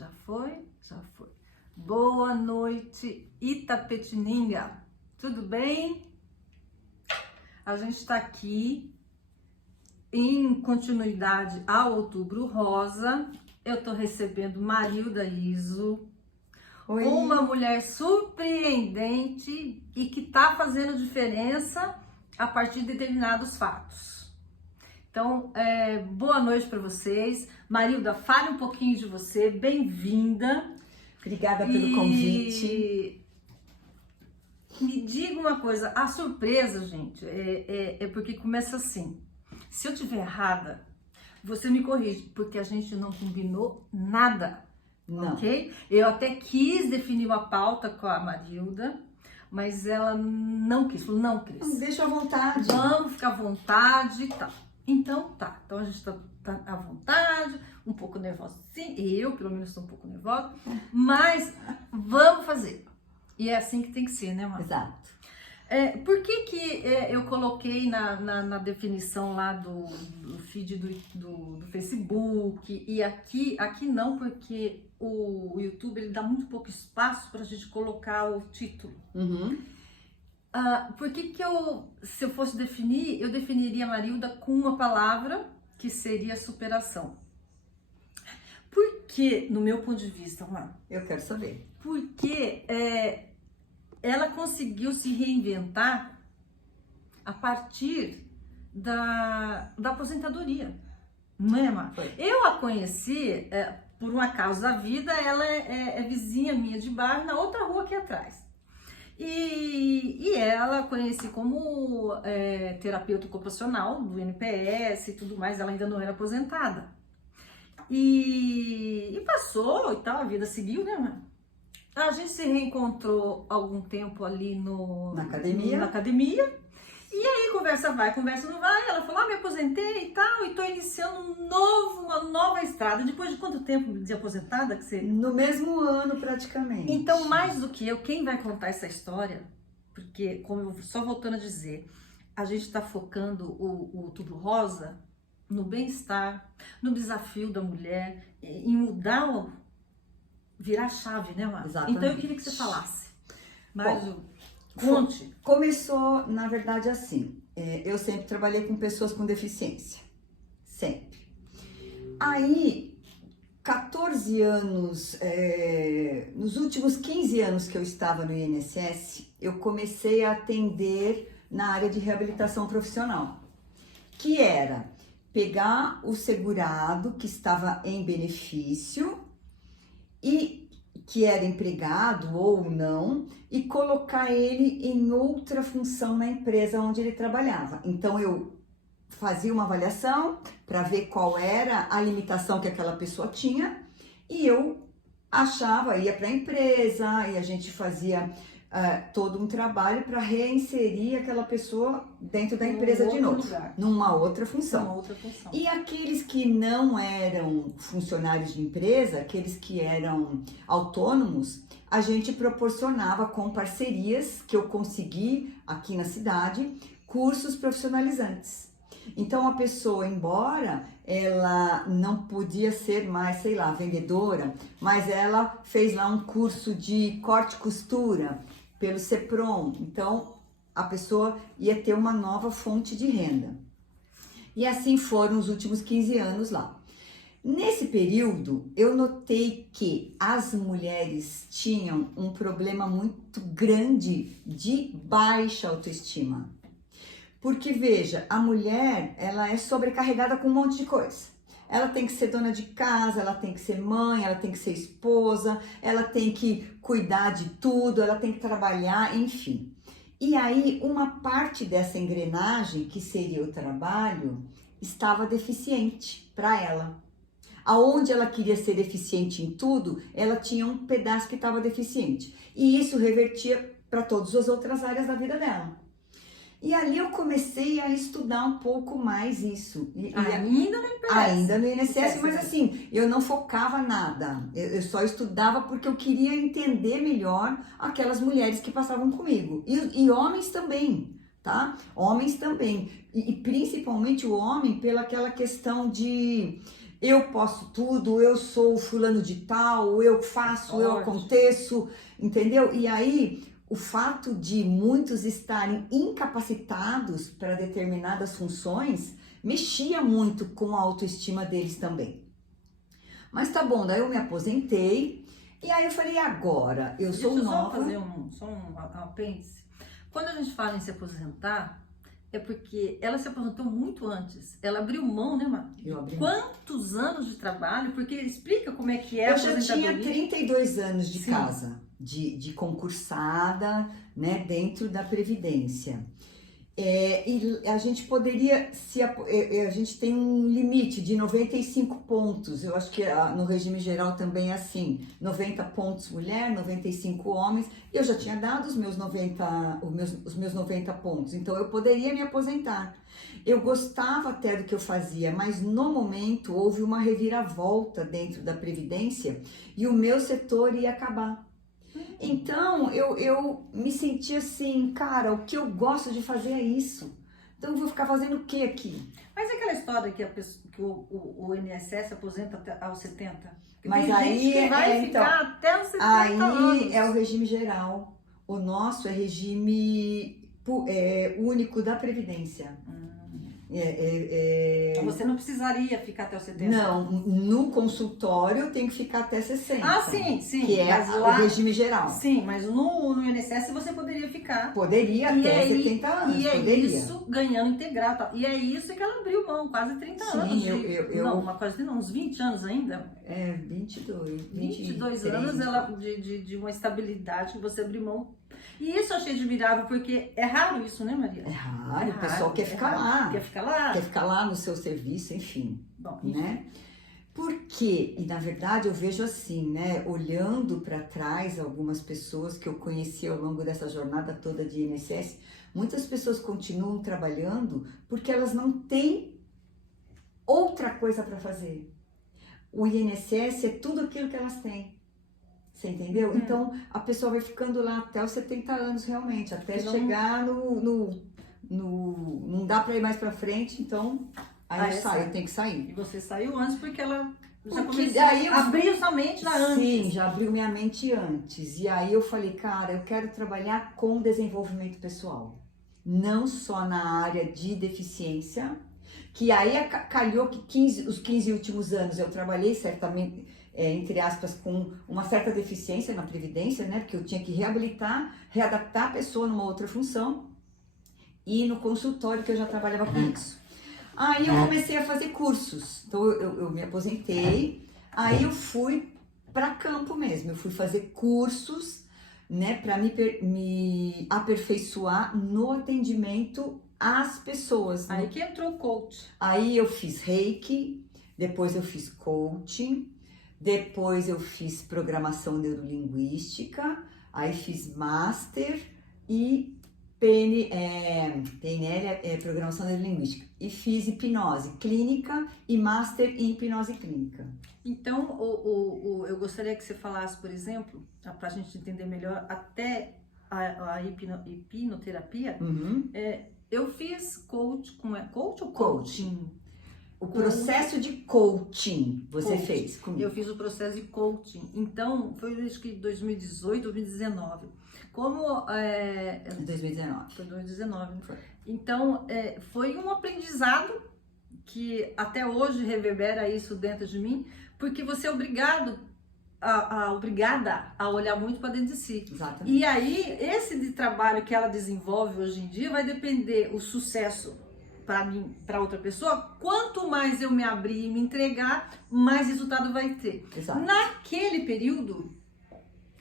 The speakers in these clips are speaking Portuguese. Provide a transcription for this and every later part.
Já foi? Já foi. Boa noite, Itapetininga. Tudo bem? A gente está aqui em continuidade ao Outubro Rosa. Eu estou recebendo Marilda Izzo, Oi. uma mulher surpreendente e que está fazendo diferença a partir de determinados fatos. Então, boa noite para vocês. Marilda, fale um pouquinho de você. Bem-vinda. Obrigada pelo convite. Me diga uma coisa, a surpresa, gente, é porque começa assim. Se eu estiver errada, você me corrige, porque a gente não combinou nada, Não. ok? Eu até quis definir uma pauta com a Marilda, mas ela não quis, falou, não, Cris. Deixa à vontade. Vamos ficar à vontade e tal. Então tá, então a gente tá à vontade, um pouco nervosa sim, eu pelo menos estou um pouco nervosa, mas vamos fazer. E é assim que tem que ser, né, Mar? Exato. Por que eu coloquei na definição lá do feed do Facebook e aqui não, porque o YouTube ele dá muito pouco espaço para a gente colocar o título. Uhum. Por que se eu fosse definir, eu definiria a Marilda com uma palavra que seria superação. Por que, no meu ponto de vista, Mar? Eu quero saber. Porque ela conseguiu se reinventar a partir da aposentadoria, não é, Mar? Foi. Eu a conheci, por um acaso da vida, ela é vizinha minha de bairro, na outra rua aqui atrás. E ela conheci como terapeuta ocupacional do NPS e tudo mais, ela ainda não era aposentada. E passou e tal, a vida seguiu, né, mãe? A gente se reencontrou algum tempo ali na academia. E aí, conversa vai, conversa não vai. Ela falou, me aposentei e tal, e tô iniciando uma nova estrada. Depois de quanto tempo de aposentada que você... No mesmo ano, praticamente. Então, mais do que eu, quem vai contar essa história, porque, como eu só voltando a dizer, a gente está focando o Outubro Rosa no bem-estar, no desafio da mulher, em mudar, virar a chave, né, Márcia? Exatamente. Então, eu queria que você falasse. Mas, Bom, conte. Começou, na verdade, assim. Eu sempre trabalhei com pessoas com deficiência. Sempre. Aí... 14 anos, nos últimos 15 anos que eu estava no INSS, eu comecei a atender na área de reabilitação profissional, que era pegar o segurado que estava em benefício e que era empregado ou não e colocar ele em outra função na empresa onde ele trabalhava. Então eu fazia uma avaliação para ver qual era a limitação que aquela pessoa tinha e eu ia para a empresa e a gente fazia todo um trabalho para reinserir aquela pessoa dentro da empresa de novo, numa outra função. E aqueles que não eram funcionários de empresa, aqueles que eram autônomos, a gente proporcionava com parcerias que eu consegui aqui na cidade, cursos profissionalizantes. Então a pessoa, embora ela não podia ser mais, sei lá, vendedora, mas ela fez lá um curso de corte e costura pelo CEPROM, então a pessoa ia ter uma nova fonte de renda. E assim foram os últimos 15 anos lá. Nesse período, eu notei que as mulheres tinham um problema muito grande de baixa autoestima. Porque, veja, a mulher, ela é sobrecarregada com um monte de coisa. Ela tem que ser dona de casa, ela tem que ser mãe, ela tem que ser esposa, ela tem que cuidar de tudo, ela tem que trabalhar, enfim. E aí, uma parte dessa engrenagem, que seria o trabalho, estava deficiente para ela. Aonde ela queria ser eficiente em tudo, ela tinha um pedaço que estava deficiente. E isso revertia para todas as outras áreas da vida dela. E ali eu comecei a estudar um pouco mais isso. Ainda no INSS, mas assim, eu não focava nada. Eu só estudava porque eu queria entender melhor aquelas mulheres que passavam comigo. E homens também, tá? Homens também. E principalmente o homem pela aquela questão de eu posso tudo, eu sou o fulano de tal, eu faço, eu aconteço, entendeu? E aí, o fato de muitos estarem incapacitados para determinadas funções mexia muito com a autoestima deles também. Mas tá bom, daí eu me aposentei e aí eu falei, agora, eu sou nova... Deixa eu só fazer um apêndice. Quando a gente fala em se aposentar, é porque ela se aposentou muito antes. Ela abriu mão, né, Mar? Eu abri mão. Quantos anos de trabalho? Porque explica como é que é a aposentadoria. Eu já tinha 32 anos de casa, de concursada, né, dentro da Previdência. E a gente poderia, a gente tem um limite de 95 pontos, eu acho que no regime geral também é assim, 90 pontos mulher, 95 homens, e eu já tinha dado os meus 90 pontos, então eu poderia me aposentar. Eu gostava até do que eu fazia, mas no momento houve uma reviravolta dentro da Previdência e o meu setor ia acabar. Então, eu me senti assim, cara, o que eu gosto de fazer é isso. Então, eu vou ficar fazendo o que aqui? Mas é aquela história que o INSS aposenta até aos 70? Mas tem aí gente que vai ficar até os 70 anos. Aí é o regime geral. O nosso é regime único da Previdência. Então você não precisaria ficar até os 70? Não, no consultório eu tenho que ficar até 60. Ah, sim. Que é o regime geral. Sim, mas no INSS você poderia ficar. Poderia até 70 anos, poderia. Isso ganhando integral. Tá? E é isso que ela abriu mão, quase 30 anos. Sim, Não, uns 20 anos ainda. 22 anos ela, de uma estabilidade que você abriu mão. E isso eu achei admirável, porque é raro isso, né, Maria? É raro, o pessoal quer ficar lá. Quer ficar lá. Quer ficar lá no seu serviço, enfim. Bom, né? Porque, e na verdade eu vejo assim, né, olhando para trás algumas pessoas que eu conheci ao longo dessa jornada toda de INSS, muitas pessoas continuam trabalhando porque elas não têm outra coisa para fazer. O INSS é tudo aquilo que elas têm. Você entendeu? Então, a pessoa vai ficando lá até os 70 anos, realmente, até chegar não dá para ir mais para frente, então, aí eu tenho que sair. E você saiu antes porque ela já abriu sua mente lá antes. Sim, já abriu minha mente antes. E aí eu falei, cara, eu quero trabalhar com desenvolvimento pessoal. Não só na área de deficiência, que aí calhou que os 15 últimos anos eu trabalhei certamente... entre aspas, com uma certa deficiência na Previdência, né? Porque eu tinha que readaptar a pessoa numa outra função, e no consultório que eu já trabalhava com isso. Aí eu comecei a fazer cursos, então eu me aposentei, aí eu fui para campo mesmo, eu fui fazer cursos, né? Para me aperfeiçoar no atendimento às pessoas. Aí que entrou o coach. Aí eu fiz Reiki, depois eu fiz coaching, depois eu fiz programação neurolinguística, aí fiz master e PNL é programação neurolinguística. E fiz hipnose clínica e master em hipnose clínica. Então, eu gostaria que você falasse, por exemplo, para a gente entender melhor, até a hipnoterapia, eu fiz coach ou coaching? O processo de coaching você fez comigo. Eu fiz o processo de coaching. Então, foi acho que 2018, 2019. Como... 2019. Foi 2019. Foi. Então, foi um aprendizado que até hoje reverbera isso dentro de mim, porque você é obrigada a olhar muito para dentro de si. Exatamente. E aí, esse trabalho que ela desenvolve hoje em dia vai depender o sucesso para mim, para outra pessoa. Quanto mais eu me abrir e me entregar, mais resultado vai ter. Exato. Naquele período,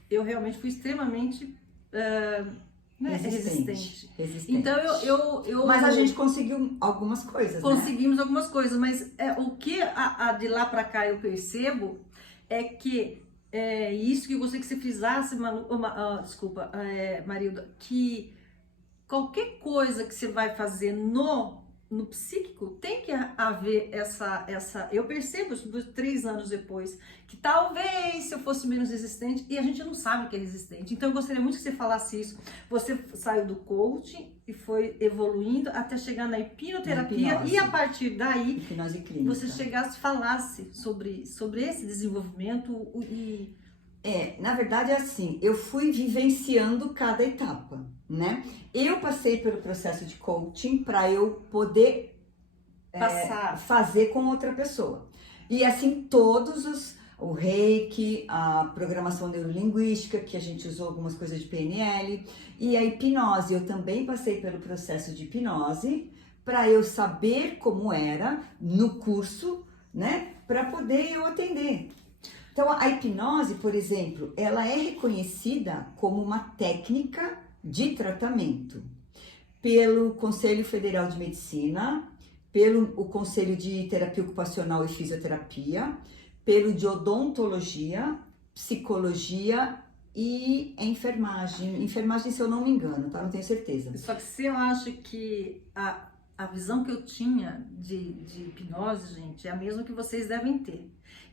eu realmente fui extremamente resistente. Então mas a gente conseguiu algumas coisas. Conseguimos algumas coisas, mas o que de lá para cá eu percebo é que isso que eu gostaria que você frisasse, Marilda, que qualquer coisa que você vai fazer no no psíquico tem que haver eu percebo 3 anos depois, que talvez se eu fosse menos resistente, e a gente não sabe o que é resistente. Então eu gostaria muito que você falasse isso. Você saiu do coaching e foi evoluindo até chegar na hipnoterapia, e a partir daí, hipnose clínica, você chegasse e falasse sobre esse desenvolvimento e... Na verdade é assim, eu fui vivenciando cada etapa, né? Eu passei pelo processo de coaching para eu poder fazer com outra pessoa. E assim, o Reiki, a programação neurolinguística, que a gente usou algumas coisas de PNL, e a hipnose. Eu também passei pelo processo de hipnose para eu saber como era no curso, né? Para poder eu atender. Então, a hipnose, por exemplo, ela é reconhecida como uma técnica de tratamento pelo Conselho Federal de Medicina, pelo o Conselho de Terapia Ocupacional e Fisioterapia, pelo de Odontologia, Psicologia e Enfermagem. Enfermagem, se eu não me engano, tá? Não tenho certeza. Só que se eu acho que a visão que eu tinha de hipnose, gente, é a mesma que vocês devem ter.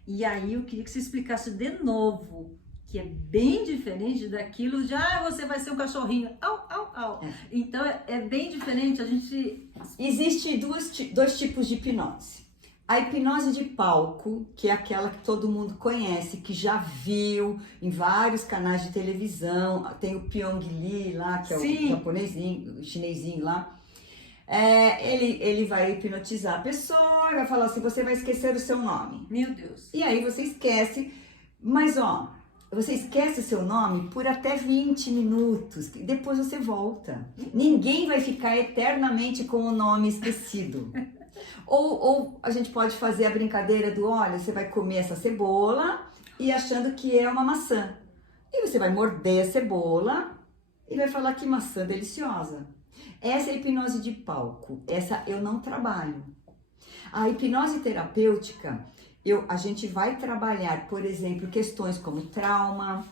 E aí eu queria que você explicasse de novo, que é bem diferente daquilo de, você vai ser um cachorrinho, au, au, au. Então é bem diferente, a gente... Existe dois tipos de hipnose. A hipnose de palco, que é aquela que todo mundo conhece, que já viu em vários canais de televisão, tem o Pyong Lee lá, que é o japonesinho, o chinesinho lá. Ele vai hipnotizar a pessoa e vai falar assim, você vai esquecer o seu nome. Meu Deus. E aí você esquece, mas você esquece o seu nome por até 20 minutos, depois você volta. Ninguém vai ficar eternamente com o nome esquecido. Ou a gente pode fazer a brincadeira do, olha, você vai comer essa cebola e achando que é uma maçã. E você vai morder a cebola e vai falar que maçã deliciosa. Essa é a hipnose de palco, essa eu não trabalho. A hipnose terapêutica, a gente vai trabalhar, por exemplo, questões como trauma,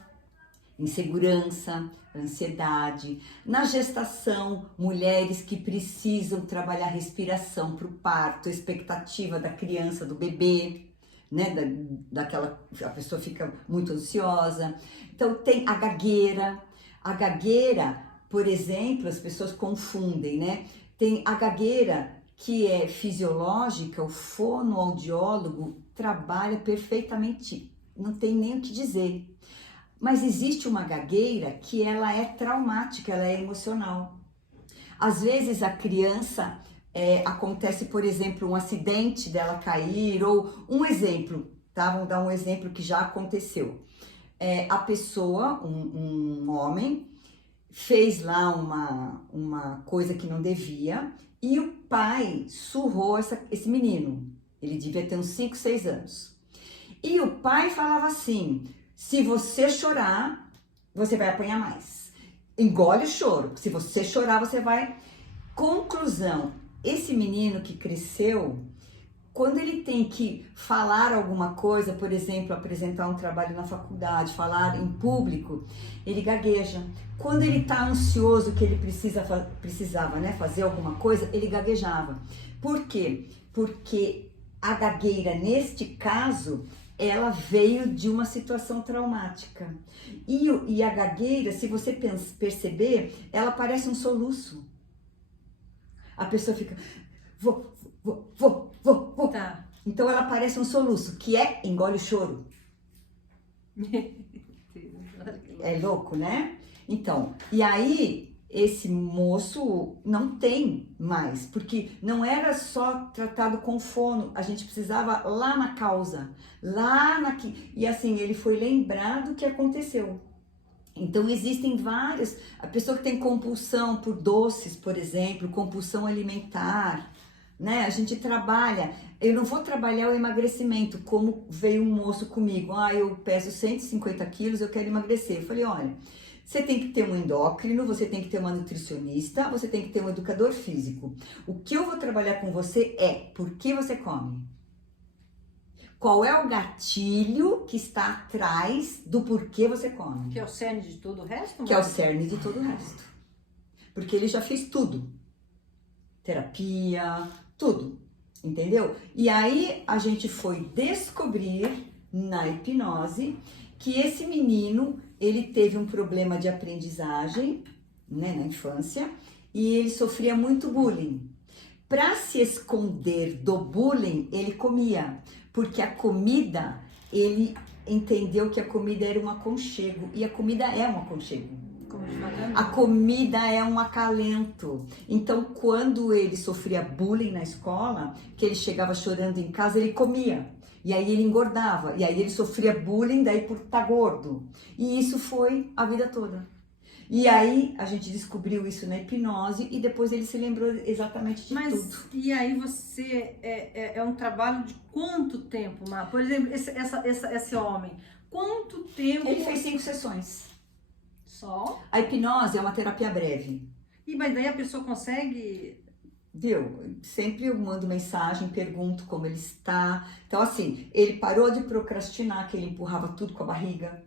insegurança, ansiedade. Na gestação, mulheres que precisam trabalhar respiração para o parto, expectativa da criança, do bebê, né? A pessoa fica muito ansiosa. Então tem a gagueira. A gagueira, por exemplo, as pessoas confundem, né? Tem a gagueira que é fisiológica, o fonoaudiólogo trabalha perfeitamente, não tem nem o que dizer. Mas existe uma gagueira que ela é traumática, ela é emocional. Às vezes a criança, acontece, por exemplo, um acidente dela cair, ou um exemplo, tá? Vamos dar um exemplo que já aconteceu. A pessoa, um homem, fez lá uma coisa que não devia e o pai surrou esse menino. Ele devia ter uns 5, 6 anos. E o pai falava assim, se você chorar, você vai apanhar mais. Engole o choro. Se você chorar, você vai... Conclusão, esse menino que cresceu, quando ele tem que falar alguma coisa, por exemplo, apresentar um trabalho na faculdade, falar em público, ele gagueja. Quando ele está ansioso, que ele precisava, né, fazer alguma coisa, ele gaguejava. Por quê? Porque a gagueira, neste caso, ela veio de uma situação traumática. E a gagueira, se você perceber, ela parece um soluço. A pessoa fica... Vou. Tá. Então ela parece um soluço, que engole o choro. É louco, né? Então, e aí esse moço não tem mais, porque não era só tratado com fono, a gente precisava lá na causa, e assim, ele foi lembrado o que aconteceu. Então existem várias, a pessoa que tem compulsão por doces, por exemplo, compulsão alimentar, né? A gente trabalha, eu não vou trabalhar o emagrecimento, como veio um moço comigo, eu peso 150 quilos, eu quero emagrecer. Eu falei, olha, você tem que ter um endócrino, você tem que ter uma nutricionista, você tem que ter um educador físico. O que eu vou trabalhar com você é por que você come. Qual é o gatilho que está atrás do porquê você come. Que é o cerne de todo o resto? Que é o cerne de todo o resto. Porque ele já fez tudo. terapia, tudo, entendeu? E aí a gente foi descobrir na hipnose que esse menino, ele teve um problema de aprendizagem, né, na infância, e ele sofria muito bullying. Para se esconder do bullying, ele comia, porque a comida, ele entendeu que a comida era um aconchego, e a comida é um aconchego. A comida é um acalento. Então, quando ele sofria bullying na escola, que ele chegava chorando em casa, ele comia. E aí ele engordava. E aí ele sofria bullying daí por estar gordo. E isso foi a vida toda. E aí a gente descobriu isso na hipnose e depois ele se lembrou exatamente de tudo. E aí você é um trabalho de quanto tempo, Mar? Por exemplo, esse homem, quanto tempo? Ele fez 5 sessões. Só? A hipnose é uma terapia breve. Mas daí a pessoa consegue... Viu? Sempre eu mando mensagem, pergunto como ele está. Então assim, ele parou de procrastinar, que ele empurrava tudo com a barriga.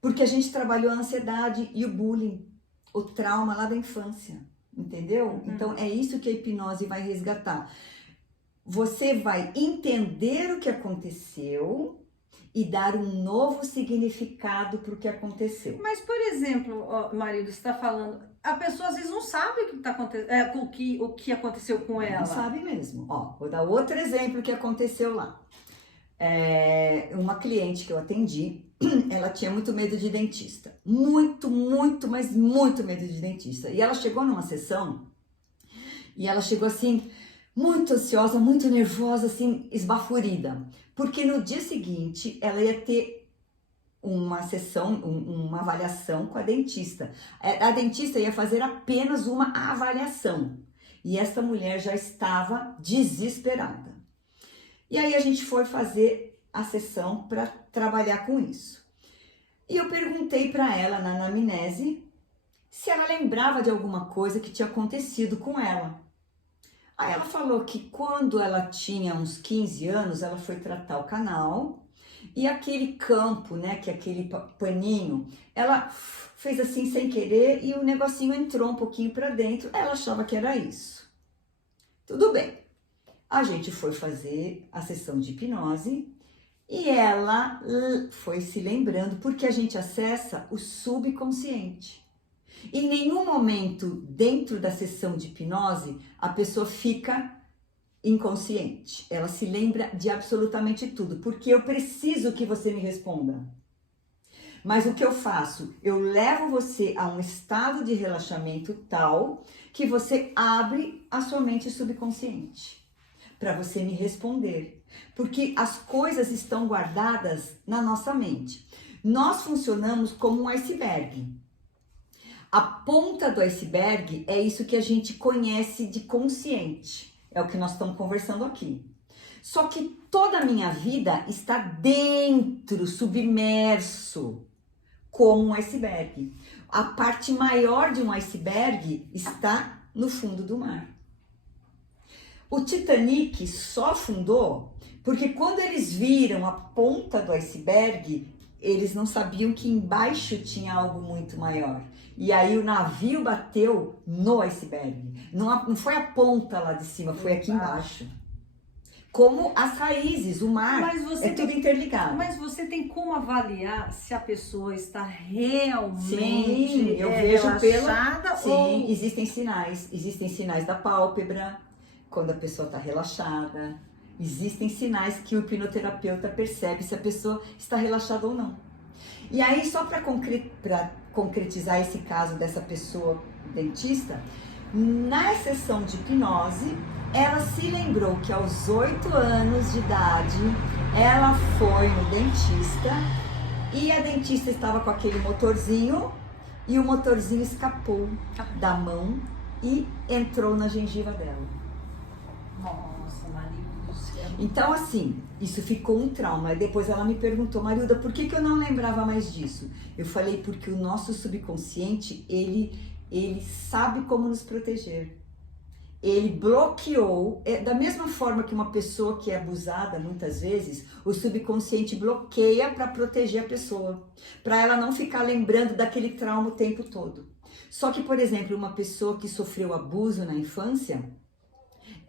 Porque a gente trabalhou a ansiedade e o bullying, o trauma lá da infância, entendeu? Então é isso que a hipnose vai resgatar. Você vai entender o que aconteceu e dar um novo significado para o que aconteceu. Mas, por exemplo, marido, você está falando, a pessoa às vezes não sabe o que está acontecendo, o que aconteceu com ela. Não sabe mesmo. Ó, vou dar outro exemplo que aconteceu lá. Uma cliente que eu atendi, ela tinha muito medo de dentista. Muito, mas muito medo de dentista. E ela chegou numa sessão e ela chegou assim, muito ansiosa, muito nervosa, assim, esbaforida. Porque no dia seguinte ela ia ter uma sessão, uma avaliação com a dentista. A dentista ia fazer apenas uma avaliação. E essa mulher já estava desesperada. E aí a gente foi fazer a sessão para trabalhar com isso. E eu perguntei para ela na anamnese se ela lembrava de alguma coisa que tinha acontecido com ela. Aí ela falou que quando ela tinha uns 15 anos, ela foi tratar o canal e aquele campo, né, que é aquele paninho, ela fez assim sem querer e o negocinho entrou um pouquinho para dentro. Ela achava que era isso. Tudo bem. A gente foi fazer a sessão de hipnose e ela foi se lembrando, porque a gente acessa o subconsciente. Em nenhum momento dentro da sessão de hipnose a pessoa fica inconsciente. Ela se lembra de absolutamente tudo, porque eu preciso que você me responda. Mas o que eu faço? Eu levo você a um estado de relaxamento tal que você abre a sua mente subconsciente para você me responder, porque as coisas estão guardadas na nossa mente. Nós funcionamos como um iceberg. A ponta do iceberg é isso que a gente conhece de consciente, é o que nós estamos conversando aqui. Só que toda a minha vida está dentro, submerso, como um iceberg. A parte maior de um iceberg está no fundo do mar. O Titanic só afundou porque quando eles viram a ponta do iceberg, eles não sabiam que embaixo tinha algo muito maior. E aí o navio bateu no iceberg. Não foi a ponta lá de cima, foi aqui embaixo. Como as raízes, o mar, tudo interligado. Mas você tem como avaliar se a pessoa está realmente Sim, eu vejo relaxada? Sim, existem sinais da pálpebra, quando a pessoa está relaxada. Existem sinais que o hipnoterapeuta percebe se a pessoa está relaxada ou não. E aí, só para concretizar esse caso dessa pessoa dentista, na sessão de hipnose, ela se lembrou que aos 8 anos de idade, ela foi no dentista e a dentista estava com aquele motorzinho e o motorzinho escapou da mão e entrou na gengiva dela. Nossa, marido do céu. Então, assim, isso ficou um trauma. Depois ela me perguntou, Marilda, por que eu não lembrava mais disso? Eu falei, porque o nosso subconsciente, ele sabe como nos proteger. Ele bloqueou, da mesma forma que uma pessoa que é abusada, muitas vezes, o subconsciente bloqueia para proteger a pessoa, para ela não ficar lembrando daquele trauma o tempo todo. Só que, por exemplo, uma pessoa que sofreu abuso na infância,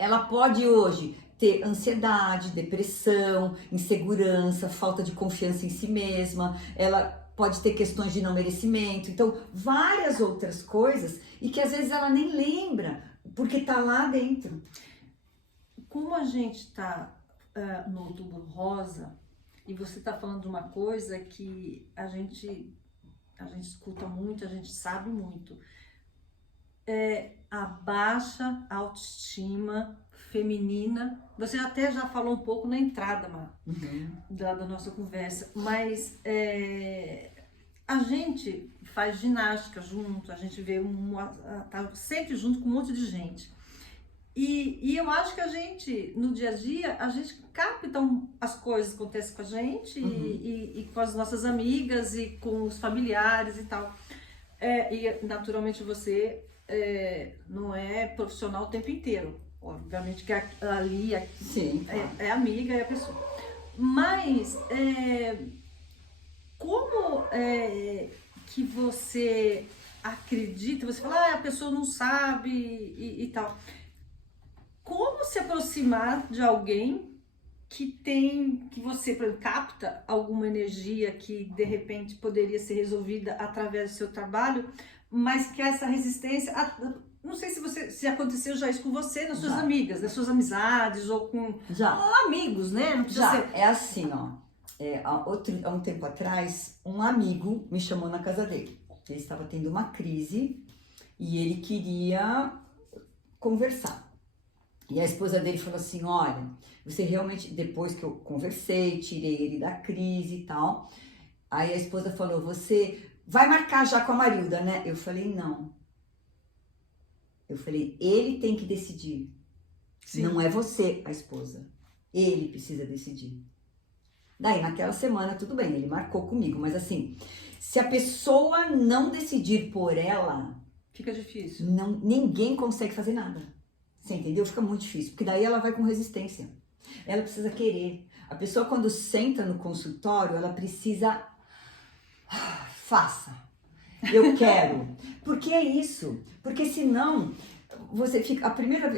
ela pode hoje ter ansiedade, depressão, insegurança, falta de confiança em si mesma, ela pode ter questões de não merecimento, então várias outras coisas e que às vezes ela nem lembra, porque tá lá dentro. Como a gente tá no Outubro Rosa e você tá falando de uma coisa que a gente escuta muito, a gente sabe muito, a baixa autoestima feminina. Você até já falou um pouco na entrada, Mar, da nossa conversa, mas a gente faz ginástica junto, a gente vê tá sempre junto com um monte de gente. E eu acho que a gente, no dia a dia, a gente capta as coisas que acontecem com a gente e com as nossas amigas e com os familiares e tal. E naturalmente você não é profissional o tempo inteiro. Obviamente que ali Sim, claro. é amiga, é a pessoa. Mas como que você acredita, você fala, a pessoa não sabe e tal. Como se aproximar de alguém que você, por exemplo, capta alguma energia que de repente poderia ser resolvida através do seu trabalho, mas que essa resistência, não sei se aconteceu já isso com você, nas suas amigas, nas suas amizades ou com amigos, né? Não precisa ser... É assim, ó. Há um tempo atrás, um amigo me chamou na casa dele. Ele estava tendo uma crise e ele queria conversar. E a esposa dele falou assim, olha, você realmente, depois que eu conversei, tirei ele da crise e tal, aí a esposa falou, você vai marcar já com a Marilda, né? Eu falei, não. Eu falei, ele tem que decidir. Sim. Não é você, a esposa. Ele precisa decidir. Daí, naquela semana, tudo bem, ele marcou comigo, mas assim, se a pessoa não decidir por ela... Fica difícil. Ninguém consegue fazer nada. Você entendeu? Fica muito difícil, porque daí ela vai com resistência. Ela precisa querer. A pessoa, quando senta no consultório, ela precisa... Faça. Eu quero. Porque é isso. Porque senão, você fica...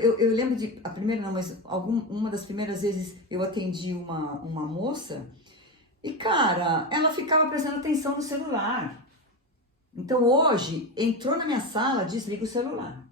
Eu lembro de... A primeira não, mas uma das primeiras vezes eu atendi uma moça e, cara, ela ficava prestando atenção no celular. Então, hoje, entrou na minha sala, desliga o celular.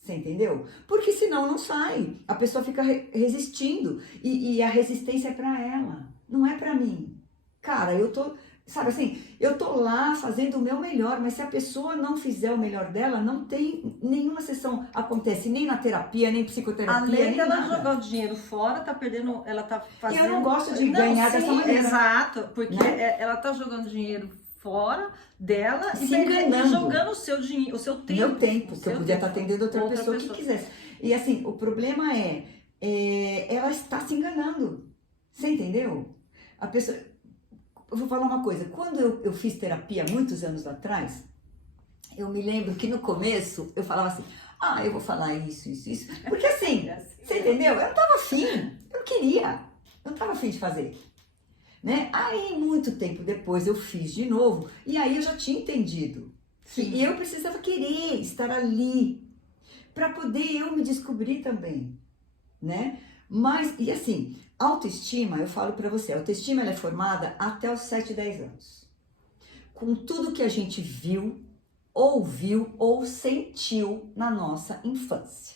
Você entendeu? Porque senão não sai. A pessoa fica resistindo. E a resistência é pra ela. Não é pra mim. Cara, eu tô... Sabe assim, eu tô lá fazendo o meu melhor, mas se a pessoa não fizer o melhor dela, não tem nenhuma sessão, acontece nem na terapia, nem psicoterapia, além nem dela nada. jogar o dinheiro fora, tá perdendo, ela tá fazendo... Eu não gosto de ganhar dessa maneira. Exato, porque ela tá jogando dinheiro fora dela se e jogando o seu dinheiro, o seu tempo. Meu tempo, que eu podia estar atendendo outra pessoa que quisesse. E assim, o problema ela está se enganando. Você entendeu? A pessoa... Eu vou falar uma coisa, quando eu fiz terapia muitos anos atrás, eu me lembro que no começo eu falava assim, eu vou falar isso, porque assim, você entendeu? Eu não tava afim, eu não queria, eu não tava afim de fazer, né? Aí, muito tempo depois eu fiz de novo, e aí eu já tinha entendido que eu precisava querer estar ali, para poder eu me descobrir também, né? Mas, e assim... Autoestima, eu falo pra você, a autoestima ela é formada até os 7, 10 anos. Com tudo que a gente viu, ouviu ou sentiu na nossa infância.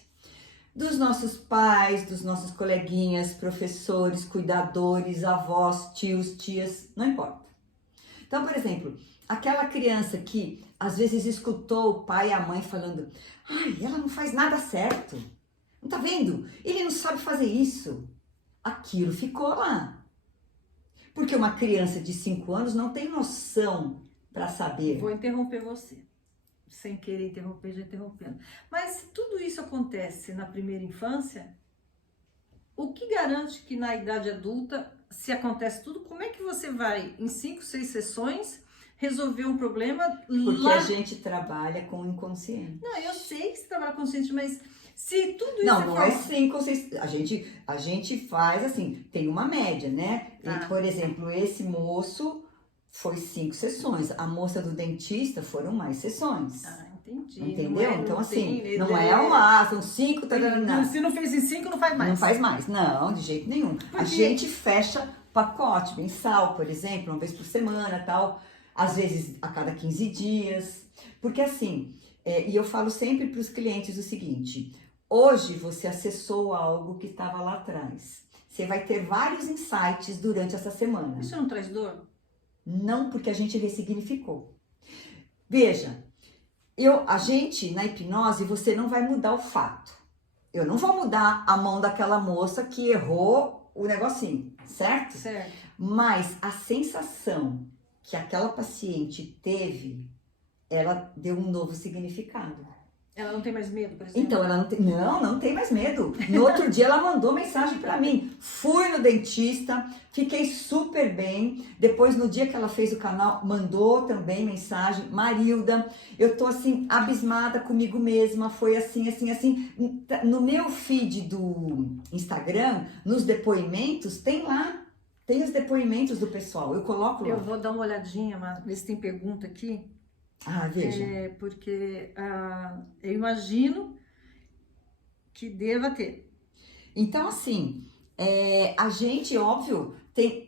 Dos nossos pais, dos nossos coleguinhas, professores, cuidadores, avós, tios, tias, não importa. Então, por exemplo, aquela criança que às vezes escutou o pai e a mãe falando, ela não faz nada certo. Não tá vendo? Ele não sabe fazer isso. Aquilo ficou lá. Porque uma criança de 5 anos não tem noção para saber. Vou interromper você. Sem querer interromper, já interrompendo. Mas se tudo isso acontece na primeira infância, o que garante que na idade adulta, se acontece tudo, como é que você vai, em 5, 6 sessões, resolver um problema Porque a gente trabalha com o inconsciente. Não, eu sei que você trabalha consciente, mas... Se tudo isso não é 5 ou 6. A gente faz assim, tem uma média, né? E, por exemplo, esse moço foi 5 sessões. A moça do dentista foram mais sessões. Entendi. Entendeu? Então, assim, não ideia. é uma, são 5, não. Se não fez em 5, não faz mais. Não faz mais, não, de jeito nenhum. A gente fecha pacote mensal, por exemplo, uma vez por semana, tal, às vezes a cada 15 dias, porque assim, e eu falo sempre para os clientes o seguinte: hoje você acessou algo que estava lá atrás, você vai ter vários insights durante essa semana. Isso não traz dor? Não, porque a gente ressignificou. Veja, a gente na hipnose, você não vai mudar o fato. Eu não vou mudar a mão daquela moça que errou o negocinho, certo? Certo. Mas a sensação que aquela paciente teve, ela deu um novo significado. Ela não tem mais medo, por exemplo? Então, ela não tem mais medo. No outro dia, ela mandou mensagem pra mim. Fui no dentista, fiquei super bem. Depois, no dia que ela fez o canal, mandou também mensagem. Marilda, eu tô assim, abismada comigo mesma. Foi assim. No meu feed do Instagram, nos depoimentos, tem lá. Tem os depoimentos do pessoal. Eu coloco lá. Eu vou dar uma olhadinha, mas ver se tem pergunta aqui. Ah, veja. Porque eu imagino que deva ter. Então, assim, a gente, óbvio,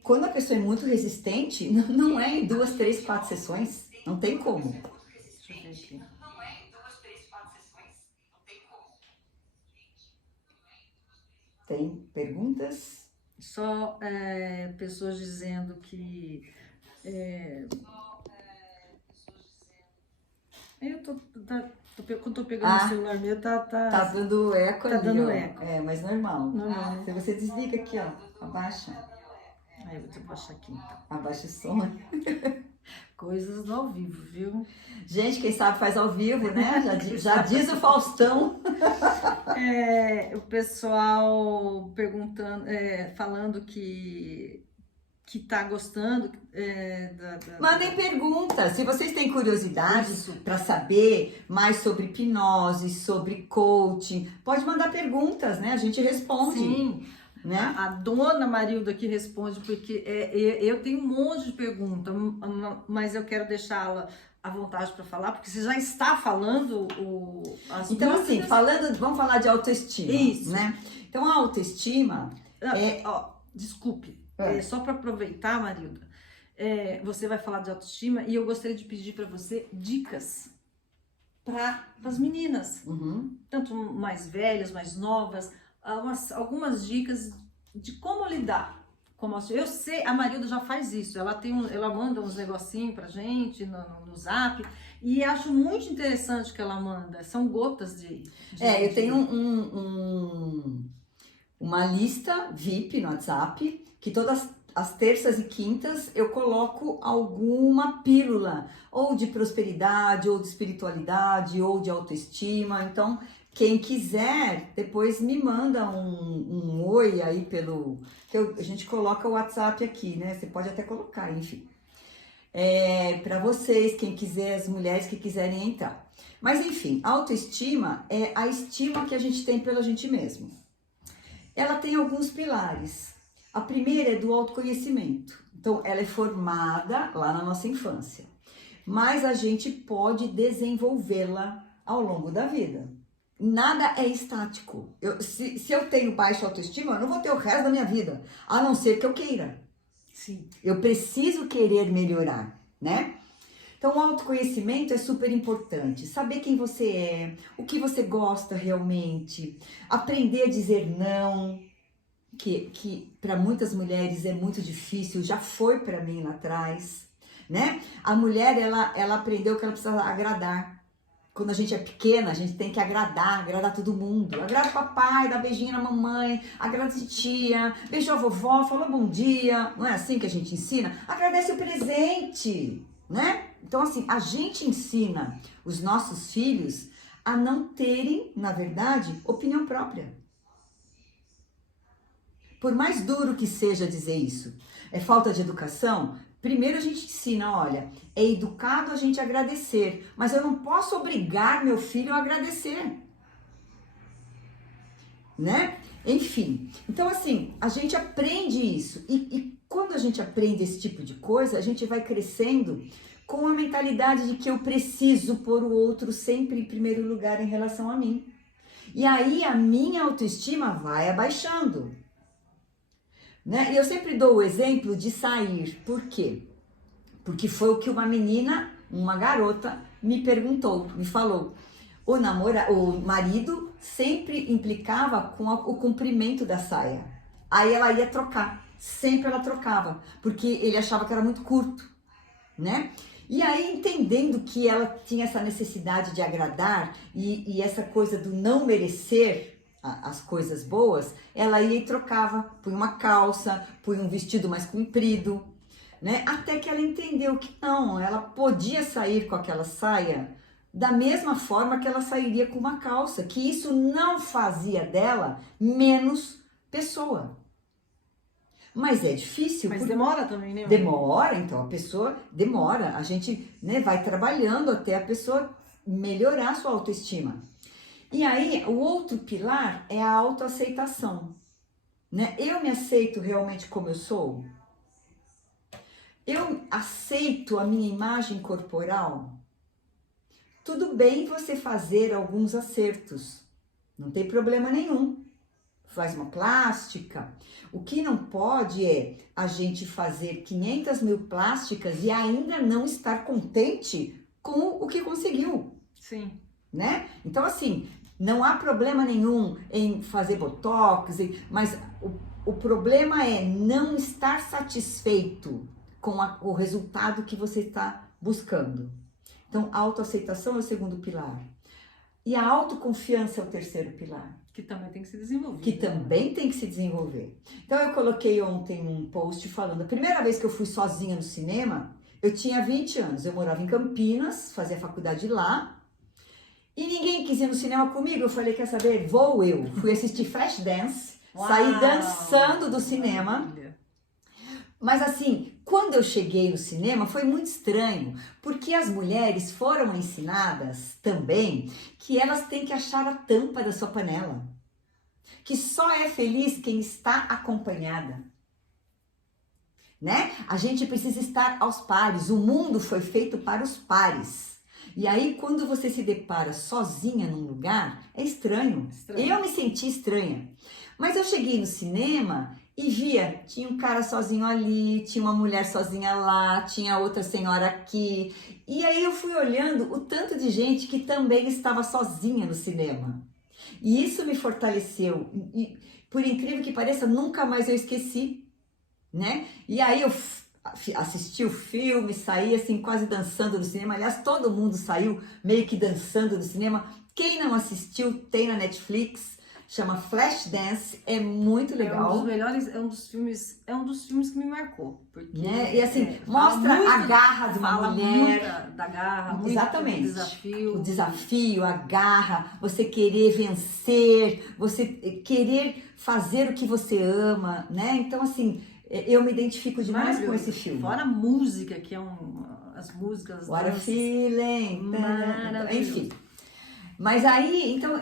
quando a pessoa é muito resistente, não é em 2, 3, 4 sessões. Não tem como. Deixa eu ver aqui. Tem perguntas? Só pessoas dizendo que... quando tô pegando o celular meu, tá dando eco ali, dando ó. eco. Mas normal. Normal. Se você desliga aqui, ó, abaixa. Aí eu vou baixar aqui, então. Abaixa o som. Coisas do ao vivo, viu? Gente, quem sabe faz ao vivo, né? Já diz o Faustão. O pessoal perguntando, falando que tá gostando Mandem perguntas. Se vocês têm curiosidade para saber mais sobre hipnose, sobre coaching, pode mandar perguntas, né? A gente responde. Sim. Né? A dona Marilda que responde, porque eu tenho um monte de perguntas, mas eu quero deixá-la à vontade para falar, porque você já está falando as Então, dúvidas. assim, vamos falar de autoestima. Isso. Né? Então, a autoestima desculpe, só para aproveitar, Marilda, você vai falar de autoestima e eu gostaria de pedir para você dicas para as meninas, tanto mais velhas, mais novas, algumas dicas de como lidar. Eu sei, a Marilda já faz isso, ela manda uns negocinhos pra gente no Zap, e acho muito interessante que ela manda, são gotas de eu tenho uma lista VIP no WhatsApp, que todas as terças e quintas eu coloco alguma pílula, ou de prosperidade, ou de espiritualidade, ou de autoestima. Então, quem quiser, depois me manda um oi aí a gente coloca o WhatsApp aqui, né? Você pode até colocar, enfim. Para vocês, quem quiser, as mulheres que quiserem entrar. Mas enfim, a autoestima é a estima que a gente tem pela gente mesmo. Ela tem alguns pilares. A primeira é do autoconhecimento. Então, ela é formada lá na nossa infância. Mas a gente pode desenvolvê-la ao longo da vida. Nada é estático. Se eu tenho baixa autoestima, eu não vou ter o resto da minha vida, a não ser que eu queira. Sim. Eu preciso querer melhorar, né? Então, o autoconhecimento é super importante. Saber quem você é, o que você gosta realmente, aprender a dizer não, que para muitas mulheres é muito difícil, já foi para mim lá atrás, né? A mulher, ela aprendeu que ela precisa agradar. Quando a gente é pequena, a gente tem que agradar todo mundo. Agrada o papai, dá beijinho na mamãe, agrada a tia, beijou a vovó, falou bom dia. Não é assim que a gente ensina? Agradece o presente, né? Então, assim, a gente ensina os nossos filhos a não terem, na verdade, opinião própria. Por mais duro que seja dizer isso, é falta de educação. Primeiro a gente ensina, olha, é educado a gente agradecer, mas eu não posso obrigar meu filho a agradecer, né? Enfim, então assim, a gente aprende isso e quando a gente aprende esse tipo de coisa, a gente vai crescendo com a mentalidade de que eu preciso pôr o outro sempre em primeiro lugar em relação a mim. E aí a minha autoestima vai abaixando. Né? E eu sempre dou o exemplo de sair. Por quê? Porque foi o que uma garota, me perguntou, me falou. O marido sempre implicava com o comprimento da saia. Aí ela ia trocar. Sempre ela trocava. Porque ele achava que era muito curto, né? E aí, entendendo que ela tinha essa necessidade de agradar e essa coisa do não merecer as coisas boas, ela ia e trocava. Punha uma calça, punha um vestido mais comprido, né? Até que ela entendeu que não, ela podia sair com aquela saia da mesma forma que ela sairia com uma calça, que isso não fazia dela menos pessoa. Mas é difícil. Mas demora também, né? Demora, então a pessoa demora. A gente, né, vai trabalhando até a pessoa melhorar a sua autoestima. E aí, o outro pilar é a autoaceitação. Né? Eu me aceito realmente como eu sou? Eu aceito a minha imagem corporal? Tudo bem você fazer alguns acertos, não tem problema nenhum. Faz uma plástica. O que não pode é a gente fazer 500 mil plásticas e ainda não estar contente com o que conseguiu. Sim. Né? Então, assim, não há problema nenhum em fazer botox, mas o problema é não estar satisfeito com o resultado que você está buscando. Então, a autoaceitação é o segundo pilar. E a autoconfiança é o terceiro pilar. Que também tem que se desenvolver. Que também tem que se desenvolver. Então, eu coloquei ontem um post falando, a primeira vez que eu fui sozinha no cinema, eu tinha 20 anos. Eu morava em Campinas, fazia faculdade lá, e ninguém quis ir no cinema comigo. Eu falei, quer saber? Vou eu. Fui assistir Flashdance, saí dançando do cinema. Maravilha. Mas assim, quando eu cheguei no cinema foi muito estranho, porque as mulheres foram ensinadas também que elas têm que achar a tampa da sua panela. Que só é feliz quem está acompanhada. Né? A gente precisa estar aos pares, o mundo foi feito para os pares. E aí, quando você se depara sozinha num lugar, é estranho. Eu me senti estranha. Mas eu cheguei no cinema e via, tinha um cara sozinho ali, tinha uma mulher sozinha lá, tinha outra senhora aqui. E aí eu fui olhando o tanto de gente que também estava sozinha no cinema. E isso me fortaleceu. E, por incrível que pareça, nunca mais eu esqueci, né? E aí eu assisti o filme, saí assim quase dançando no cinema. Aliás, todo mundo saiu meio que dançando no cinema. Quem não assistiu, tem na Netflix. Chama Flashdance, é muito legal. É um dos melhores, é um dos filmes que me marcou. Porque, né? E assim, mostra a garra de uma mulher. Da garra, muito exatamente. Do desafio. O desafio, a garra, você querer vencer, você querer fazer o que você ama, né? Então, assim, eu me identifico demais com esse filme. Fora a música, que é as músicas. What a feeling. Maravilhoso. Enfim. Mas aí, então,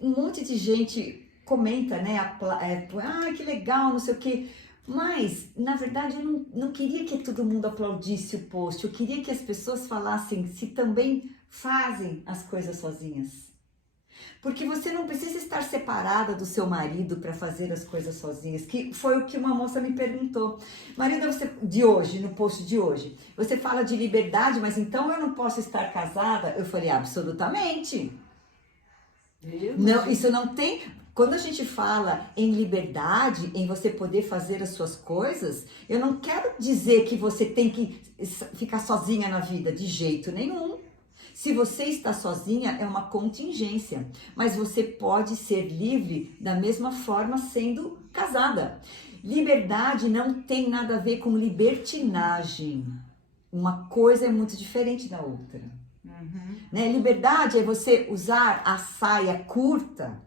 um monte de gente comenta, né? Que legal, não sei o quê. Mas, na verdade, eu não queria que todo mundo aplaudisse o post. Eu queria que as pessoas falassem se também fazem as coisas sozinhas. Porque você não precisa estar separada do seu marido para fazer as coisas sozinhas, que foi o que uma moça me perguntou. Marina, de hoje, no post de hoje, você fala de liberdade, mas então eu não posso estar casada? Eu falei, absolutamente. Não, isso não tem... Quando a gente fala em liberdade, em você poder fazer as suas coisas, eu não quero dizer que você tem que ficar sozinha na vida, de jeito nenhum. Se você está sozinha, é uma contingência, mas você pode ser livre da mesma forma sendo casada. Liberdade não tem nada a ver com libertinagem. Uma coisa é muito diferente da outra. Né? Liberdade é você usar a saia curta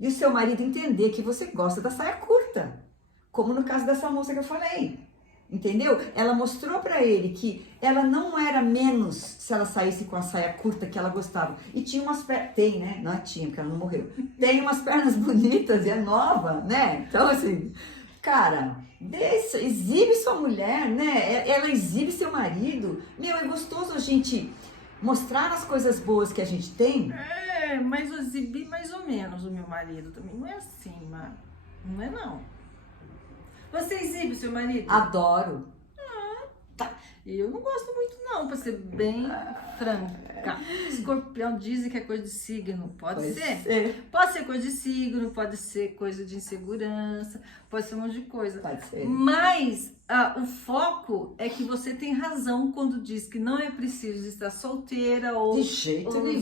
e o seu marido entender que você gosta da saia curta, como no caso dessa moça que eu falei. Entendeu? Ela mostrou pra ele que ela não era menos se ela saísse com a saia curta que ela gostava. E tinha umas pernas... Tem, né? Não tinha, porque ela não morreu. Tem umas pernas bonitas e é nova, né? Então, assim... Cara, Deixa, exibe sua mulher, né? Ela exibe seu marido. Meu, é gostoso a gente mostrar as coisas boas que a gente tem. Mas eu exibi mais ou menos o meu marido também. Não é assim, Mar. Não é não. Você exibe o seu marido? Adoro. Eu não gosto muito não, pra ser bem franca. Escorpião dizem que é coisa de signo, pode ser? Pode ser coisa de signo, pode ser coisa de insegurança, pode ser um monte de coisa. Pode ser. Mas o foco é que você tem razão quando diz que não é preciso estar solteira ou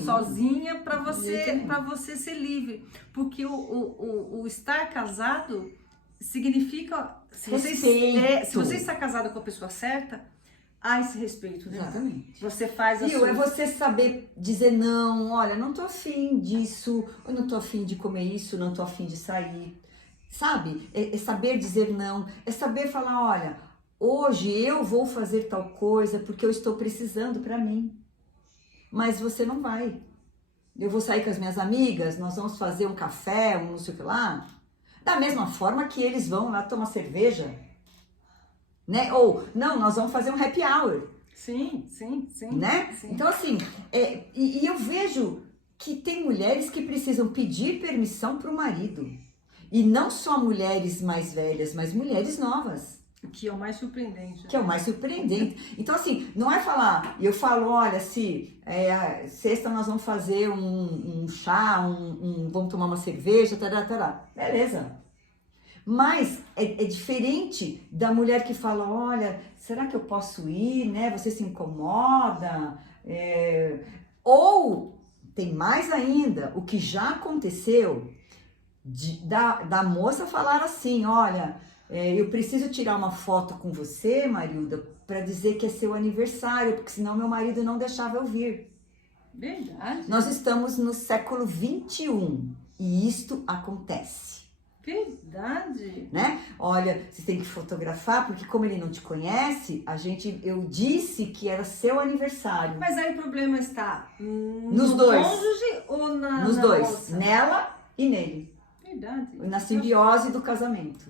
sozinha para você ser livre. Porque o estar casado significa, se você está casado com a pessoa certa, há esse respeito, né? Exatamente. Você faz a É você saber dizer não, olha, não tô afim disso, eu não tô afim de comer isso, não tô afim de sair, sabe? É saber dizer não, é saber falar, olha, hoje eu vou fazer tal coisa porque eu estou precisando pra mim, mas você não vai. Eu vou sair com as minhas amigas, nós vamos fazer um café, um não sei o que lá, da mesma forma que eles vão lá tomar cerveja, né? Ou, não, nós vamos fazer um happy hour. Sim. Né? Sim. Então, assim, e eu vejo que tem mulheres que precisam pedir permissão para o marido. E não só mulheres mais velhas, mas mulheres novas. Que é o mais surpreendente. Que é o mais surpreendente. Então, assim, não é falar, eu falo, olha, se sexta nós vamos fazer um chá, vamos tomar uma cerveja, tará. Beleza. Mas é diferente da mulher que fala, olha, será que eu posso ir, né? Você se incomoda? Ou, tem mais ainda, o que já aconteceu, da moça falar assim, olha, eu preciso tirar uma foto com você, Marilda, para dizer que é seu aniversário, porque senão meu marido não deixava eu vir. Verdade. Nós estamos no século 21 e isto acontece. Verdade. Né? Olha, você tem que fotografar, porque como ele não te conhece, eu disse que era seu aniversário. Mas aí o problema está nos dois. Cônjuge ou nos dois, moça? Nela e nele. Verdade. Na simbiose do casamento.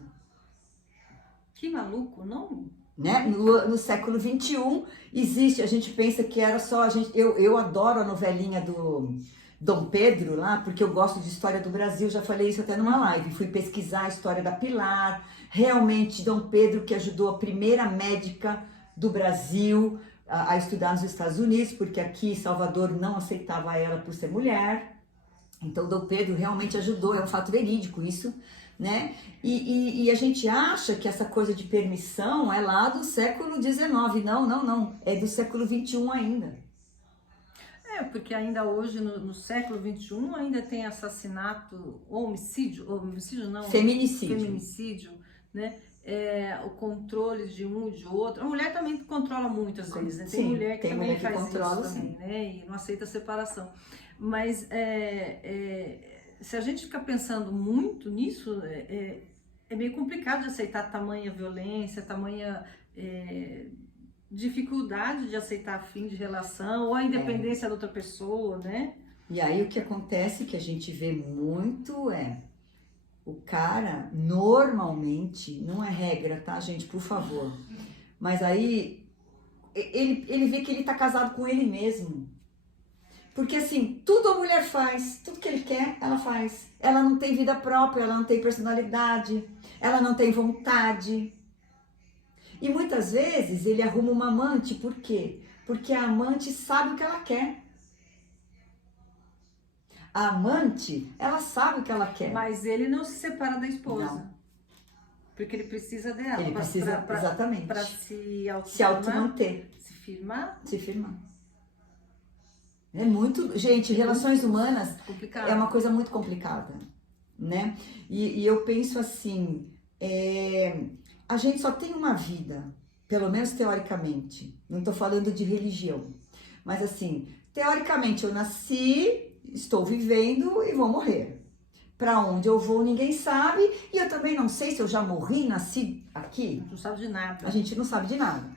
Que maluco, não? Né? No século 21 existe, a gente pensa que era só, eu adoro a novelinha do Dom Pedro lá, porque eu gosto de história do Brasil, já falei isso até numa live, fui pesquisar a história da Pilar, realmente Dom Pedro que ajudou a primeira médica do Brasil a estudar nos Estados Unidos, porque aqui Salvador não aceitava ela por ser mulher, então Dom Pedro realmente ajudou, é um fato verídico isso, né? E a gente acha que essa coisa de permissão é lá do século XIX, não, é do século 21 ainda. Porque ainda hoje, no século XXI, ainda tem assassinato, ou homicídio não, feminicídio, né? O controle de um e de outro. A mulher também controla muito às vezes, né? Tem mulher que também faz isso também, né? E não aceita a separação. Mas se a gente ficar pensando muito nisso, é meio complicado de aceitar tamanha violência, tamanha dificuldade de aceitar fim de relação ou a independência da outra pessoa, né? E aí o que acontece, que a gente vê muito o cara, normalmente, não é regra, tá, gente, por favor, mas aí ele vê que ele tá casado com ele mesmo. Porque assim, tudo a mulher faz, tudo que ele quer, ela faz. Ela não tem vida própria, ela não tem personalidade, ela não tem vontade. E muitas vezes ele arruma uma amante, por quê? Porque a amante sabe o que ela quer. A amante, ela sabe o que ela quer. Mas ele não se separa da esposa. Não. Porque ele precisa dela. Ele precisa, exatamente. Para se automanter. Se firmar. Se firmar. É muito... Gente, relações humanas é uma coisa muito complicada, né? E eu penso assim... A gente só tem uma vida, pelo menos teoricamente. Não estou falando de religião. Mas assim, teoricamente eu nasci, estou vivendo e vou morrer. Para onde eu vou ninguém sabe. E eu também não sei se eu já morri, nasci aqui. Não sabe de nada. A gente não sabe de nada.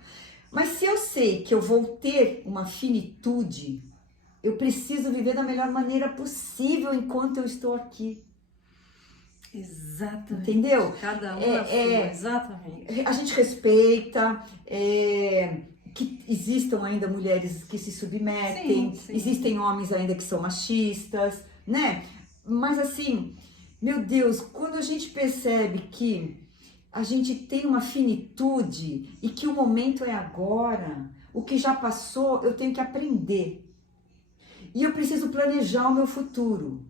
Mas se eu sei que eu vou ter uma finitude, eu preciso viver da melhor maneira possível enquanto eu estou aqui. Exatamente. Entendeu? Cada um na sua, exatamente. A gente respeita, que existam ainda mulheres que se submetem, Sim. existem homens ainda que são machistas, né? Mas assim, meu Deus, quando a gente percebe que a gente tem uma finitude e que o momento é agora, o que já passou eu tenho que aprender. E eu preciso planejar o meu futuro.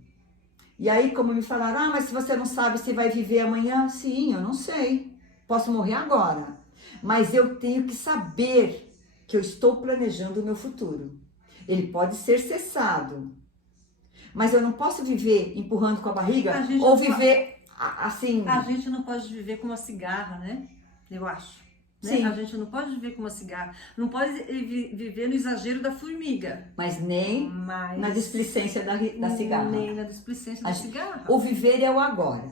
E aí, como me falaram, mas se você não sabe se vai viver amanhã, sim, eu não sei. Posso morrer agora. Mas eu tenho que saber que eu estou planejando o meu futuro. Ele pode ser cessado. Mas eu não posso viver empurrando com a barriga ou viver assim... A gente não pode viver com uma cigarra, né? Eu acho. Né? Sim. A gente não pode viver com uma cigarra. Não pode viver no exagero da formiga. Mas nem na displicência da cigarra. Nem na displicência da cigarra. O viver é o agora.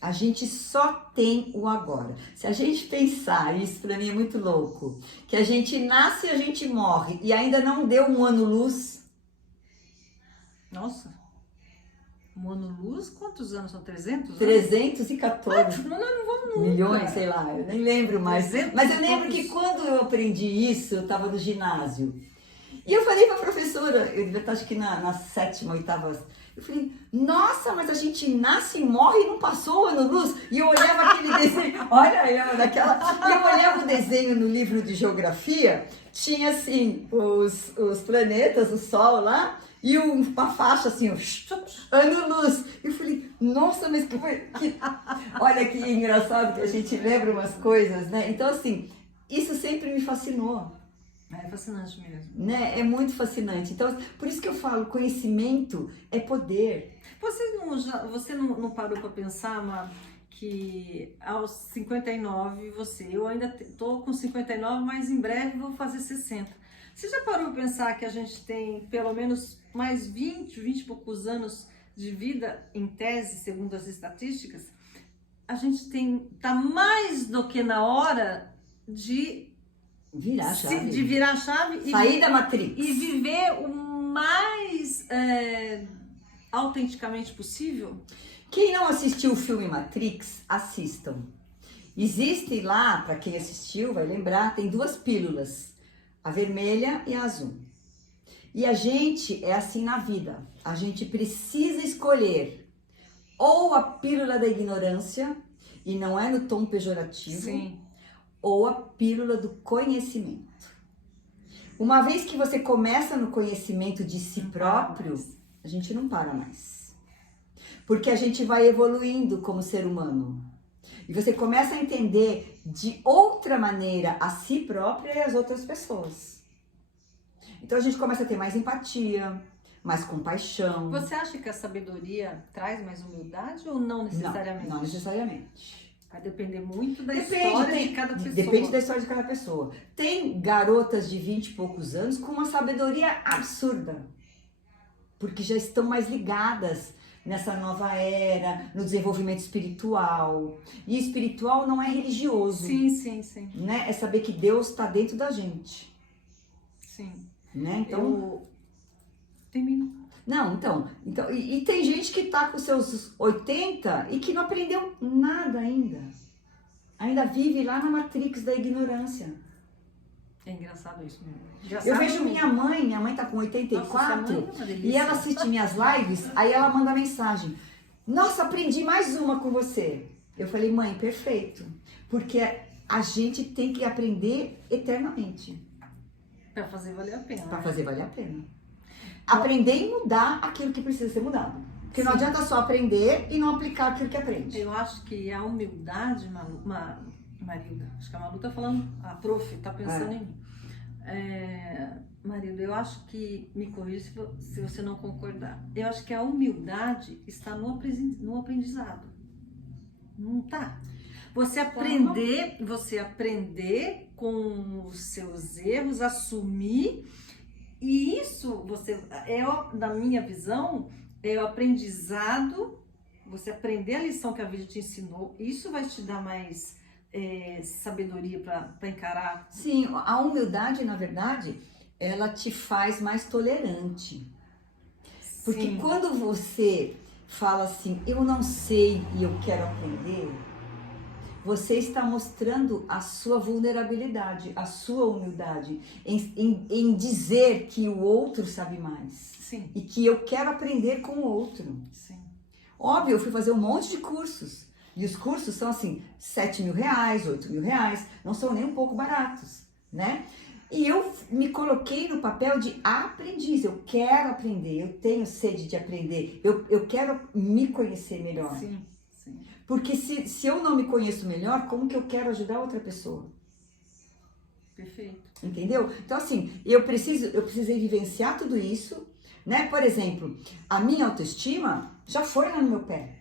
A gente só tem o agora. Se a gente pensar, isso pra mim é muito louco, que a gente nasce e a gente morre e ainda não deu um ano-luz. Nossa. Um ano-luz? Quantos anos são? 300? 314. Nós não vamos nunca. Milhões, sei lá, eu nem lembro mais. Mas eu lembro que quando eu aprendi isso, eu estava no ginásio. E eu falei para a professora, eu devia estar acho que na 7ª, 8ª, eu falei, nossa, mas a gente nasce e morre e não passou o ano-luz? E eu olhava aquele desenho, olha eu daquela, e eu olhava o desenho no livro de geografia, tinha assim, os planetas, o Sol lá, e uma faixa assim, ano-luz. Eu falei, nossa, mas que foi... Olha que engraçado que a gente lembra umas coisas, né? Então, assim, isso sempre me fascinou. É fascinante mesmo. Né? É muito fascinante. Então, por isso que eu falo, conhecimento é poder. Você não parou para pensar, Má, que aos 59, eu ainda estou com 59, mas em breve vou fazer 60. Você já parou para pensar que a gente tem pelo menos mais 20 e poucos anos de vida, em tese, segundo as estatísticas? A gente tá mais do que na hora de virar a chave. De virar a chave. Sair da Matrix. E viver o mais autenticamente possível. Quem não assistiu o filme Matrix, assistam. Existe lá, para quem assistiu, vai lembrar, tem 2 pílulas. A vermelha e a azul. E a gente é assim na vida. A gente precisa escolher ou a pílula da ignorância, e não é no tom pejorativo, sim, ou a pílula do conhecimento. Uma vez que você começa no conhecimento de si próprio, a gente não para mais. Porque a gente vai evoluindo como ser humano. E você começa a entender de outra maneira a si própria e as outras pessoas. Então a gente começa a ter mais empatia, mais compaixão. Você acha que a sabedoria traz mais humildade ou não necessariamente? Não necessariamente. Vai depender muito da história de cada pessoa. Depende da história de cada pessoa. Tem garotas de 20 e poucos anos com uma sabedoria absurda. Porque já estão mais ligadas nessa nova era, no desenvolvimento espiritual. E espiritual não é religioso. Sim. Né? É saber que Deus está dentro da gente. Sim. Né? Então... Termina. Não, então e tem gente que tá com seus 80 e que não aprendeu nada ainda. Ainda vive lá na Matrix da ignorância. É engraçado isso mesmo. Eu vejo minha mãe tá com 84, nossa, e ela assiste minhas lives, aí ela manda mensagem. Nossa, aprendi mais uma com você. Eu falei, mãe, perfeito. Porque a gente tem que aprender eternamente. Pra fazer valer a pena. Pra fazer valer a pena. Aprender e mudar aquilo que precisa ser mudado. Porque não adianta só aprender e não aplicar aquilo que aprende. Eu acho que a humildade, Marilda, acho que a Malu tá falando, a prof tá pensando em mim. Marilda, eu acho que, me corrija se você não concordar, eu acho que a humildade está no aprendizado. Não tá? Você aprender com os seus erros, assumir. E isso, na minha visão, é o aprendizado, você aprender a lição que a vida te ensinou, isso vai te dar mais sabedoria para encarar. Sim, a humildade, na verdade, ela te faz mais tolerante. Porque quando você fala assim, eu não sei e eu quero aprender, você está mostrando a sua vulnerabilidade, a sua humildade, em dizer que o outro sabe mais. Sim. E que eu quero aprender com o outro. Sim. Óbvio, eu fui fazer um monte de cursos. E os cursos são assim, 7 mil reais, 8 mil reais, não são nem um pouco baratos, né? E eu me coloquei no papel de aprendiz, eu quero aprender, eu tenho sede de aprender, eu quero me conhecer melhor. Sim, sim. Porque se eu não me conheço melhor, como que eu quero ajudar outra pessoa? Perfeito. Entendeu? Então assim, eu precisei vivenciar tudo isso, né? Por exemplo, a minha autoestima já foi lá no meu pé.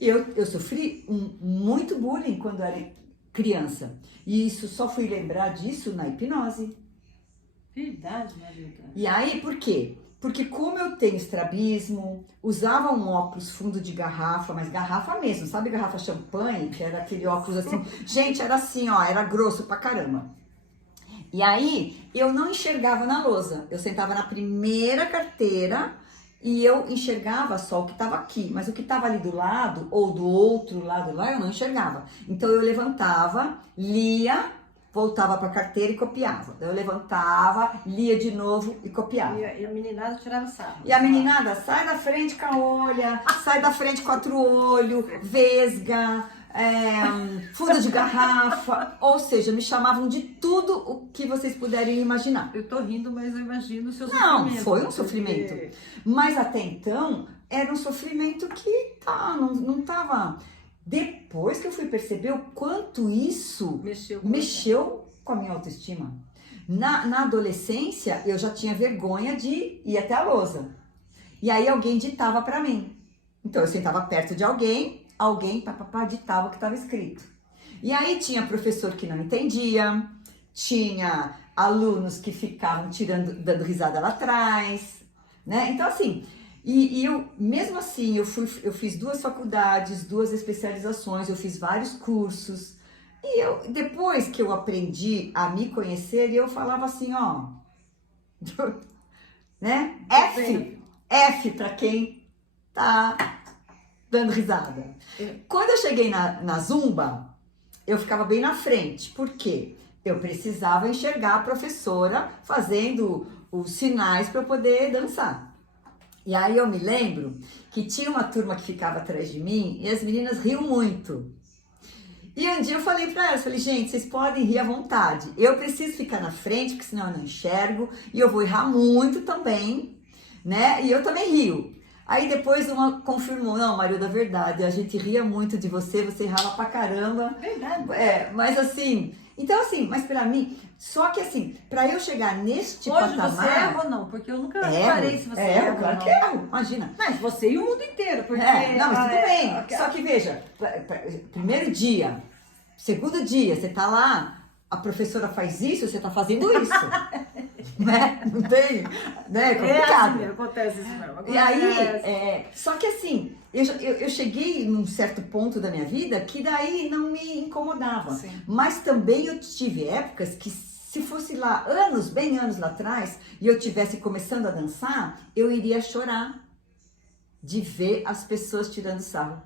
Eu sofri muito bullying quando era criança. E isso só fui lembrar disso na hipnose. Verdade, Maria. E aí, por quê? Porque como eu tenho estrabismo, usava um óculos fundo de garrafa, mas garrafa mesmo, sabe garrafa champanhe? Que era aquele óculos assim. Gente, era assim, ó, era grosso pra caramba. E aí, eu não enxergava na lousa. Eu sentava na primeira carteira e eu enxergava só o que estava aqui, mas o que estava ali do lado ou do outro lado lá eu não enxergava. Então eu levantava, lia, voltava para a carteira e copiava. Eu levantava, lia de novo e copiava. E a meninada tirava sarro. E a meninada sai da frente com a olha, sai da frente quatro olho, vesga, fundo de garrafa, ou seja, me chamavam de tudo o que vocês puderem imaginar. Eu tô rindo, mas eu imagino o seu sofrimento. Não, foi um sofrimento. Mas até então, era um sofrimento que não tava... Depois que eu fui perceber o quanto isso mexeu com a minha autoestima. Na adolescência, eu já tinha vergonha de ir até a lousa. E aí alguém ditava pra mim. Então eu sentava perto de alguém ditava o que estava escrito. E aí tinha professor que não entendia, tinha alunos que ficavam dando risada lá atrás, né? Então assim, e eu, mesmo assim, eu fiz 2 faculdades, 2 especializações, eu fiz vários cursos. E depois que eu aprendi a me conhecer, eu falava assim, ó, né? F para quem tá dando risada. Quando eu cheguei na Zumba, eu ficava bem na frente. Por quê? Eu precisava enxergar a professora fazendo os sinais para eu poder dançar. E aí eu me lembro que tinha uma turma que ficava atrás de mim e as meninas riam muito. E um dia eu falei para elas, gente, vocês podem rir à vontade. Eu preciso ficar na frente, porque senão eu não enxergo. E eu vou errar muito também, né? E eu também rio. Aí depois uma confirmou, não, Marilda, verdade, a gente ria muito de você errava pra caramba. Verdade. Mas assim, então assim, mas pra mim, só que assim, pra eu chegar neste patamar... Hoje você erra ou não? Porque eu nunca reparei se você erra claro ou não. que erro, imagina. Mas você e o mundo inteiro, porque... Não, mas tudo bem, só que veja, primeiro dia, segundo dia, você tá lá, a professora faz isso, você tá fazendo isso. Né? Não tem, né? É complicado. Assim, acontece isso mesmo. E aí, só que assim, eu cheguei num certo ponto da minha vida que daí não me incomodava. Sim. Mas também eu tive épocas que se fosse lá, bem anos lá atrás, e eu tivesse começando a dançar, eu iria chorar de ver as pessoas tirando sarro.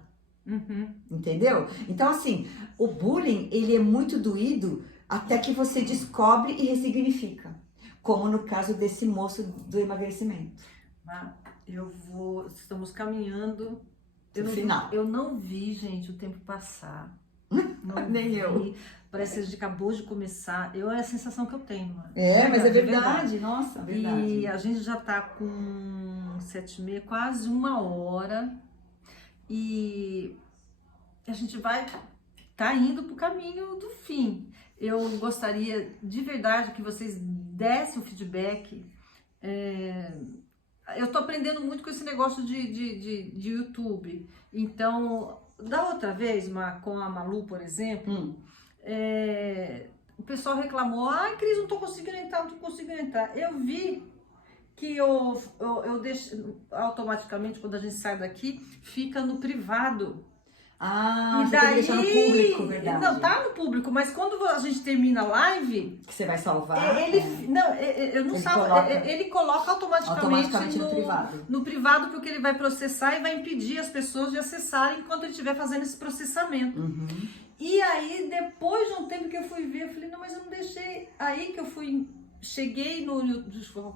Uhum. Entendeu? Então assim, o bullying, ele é muito doído até que você descobre e ressignifica. Como no caso desse moço do emagrecimento. Estamos caminhando. Final. Eu não vi, gente, o tempo passar. Nem eu. Parece que a gente acabou de começar. É a sensação que eu tenho. Mas é verdade. Nossa, verdade. E a gente já tá com 7h30, quase 1 hora. E a gente tá indo pro caminho do fim. Eu gostaria de verdade que vocês dessem o feedback. Eu tô aprendendo muito com esse negócio de YouTube. Então, da outra vez, com a Malu, por exemplo, o pessoal reclamou, Cris, não tô conseguindo entrar. Eu vi que eu deixo automaticamente, quando a gente sai daqui, fica no privado. Ah, e você daí, tem que deixar no público, verdade. Não, tá no público, mas quando a gente termina a live, que você vai salvar. eu não salvo, ele coloca automaticamente no privado. No privado, porque ele vai processar e vai impedir as pessoas de acessarem enquanto ele estiver fazendo esse processamento. Uhum. E aí, depois de um tempo que eu fui ver, eu falei, não, mas eu não deixei. Aí que eu cheguei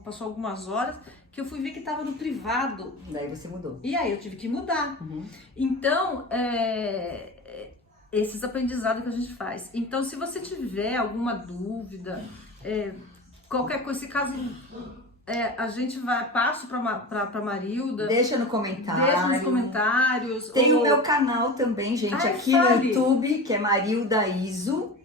passou algumas horas, que eu fui ver que estava no privado. Daí você mudou. E aí eu tive que mudar. Uhum. Então, esses aprendizados que a gente faz. Então, se você tiver alguma dúvida, qualquer coisa, esse caso, a gente passo para Marilda. Deixa no comentário. Deixa nos comentários. Tem o meu canal também, gente, aqui no YouTube, que é Marilda Iso.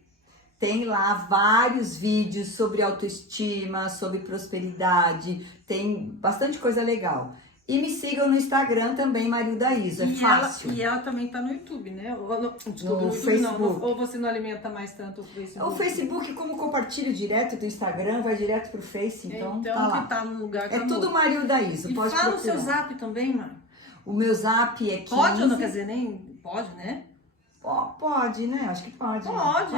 Tem lá vários vídeos sobre autoestima, sobre prosperidade, tem bastante coisa legal. E me sigam no Instagram também, Marilda Iso, é fácil. E ela também tá no YouTube, né? No Facebook. Ou você não alimenta mais tanto o Facebook? O Facebook, como compartilho direto do Instagram, vai direto pro Face, então tá lá. Tá no lugar que tudo Marilda Iso, pode procurar. Fala o seu zap também, mano. O meu zap é 15... Pode ou não, quer dizer, nem pode, né? Pode, né? Acho que pode. Pode.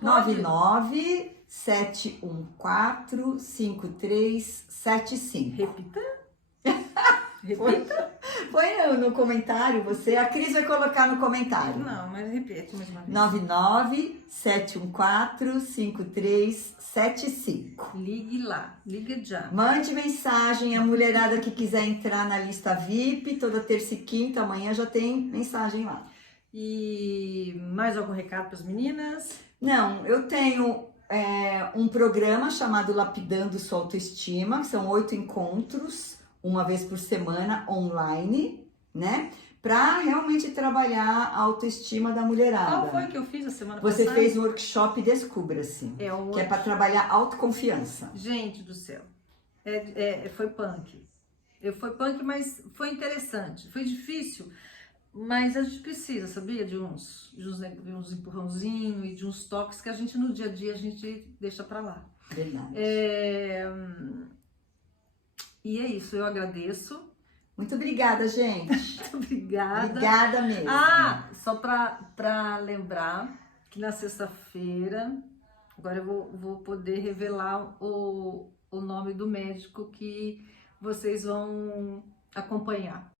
99-714-5375. Repita. Põe no comentário, a Cris vai colocar no comentário. Não, mas repete mais uma vez. 99-714-5375. Ligue lá, liga já. Mande mensagem, a mulherada que quiser entrar na lista VIP, toda terça e quinta, amanhã já tem mensagem lá. E mais algum recado para as meninas? Não, eu tenho um programa chamado Lapidando Sua Autoestima, que são 8 encontros, uma vez por semana, online, né? Pra realmente trabalhar a autoestima da mulherada. Qual foi que eu fiz a semana passada? Você fez o workshop Descubra-se, que é para trabalhar autoconfiança. Gente do céu, foi punk. Foi punk, mas foi interessante. Foi difícil, mas a gente precisa, sabia? De uns empurrãozinhos e de uns toques que a gente no dia a dia a gente deixa pra lá. Verdade. E é isso, eu agradeço. Muito obrigada, gente. Muito obrigada. Obrigada mesmo. Só pra lembrar que na sexta-feira, agora eu vou poder revelar o nome do médico que vocês vão acompanhar.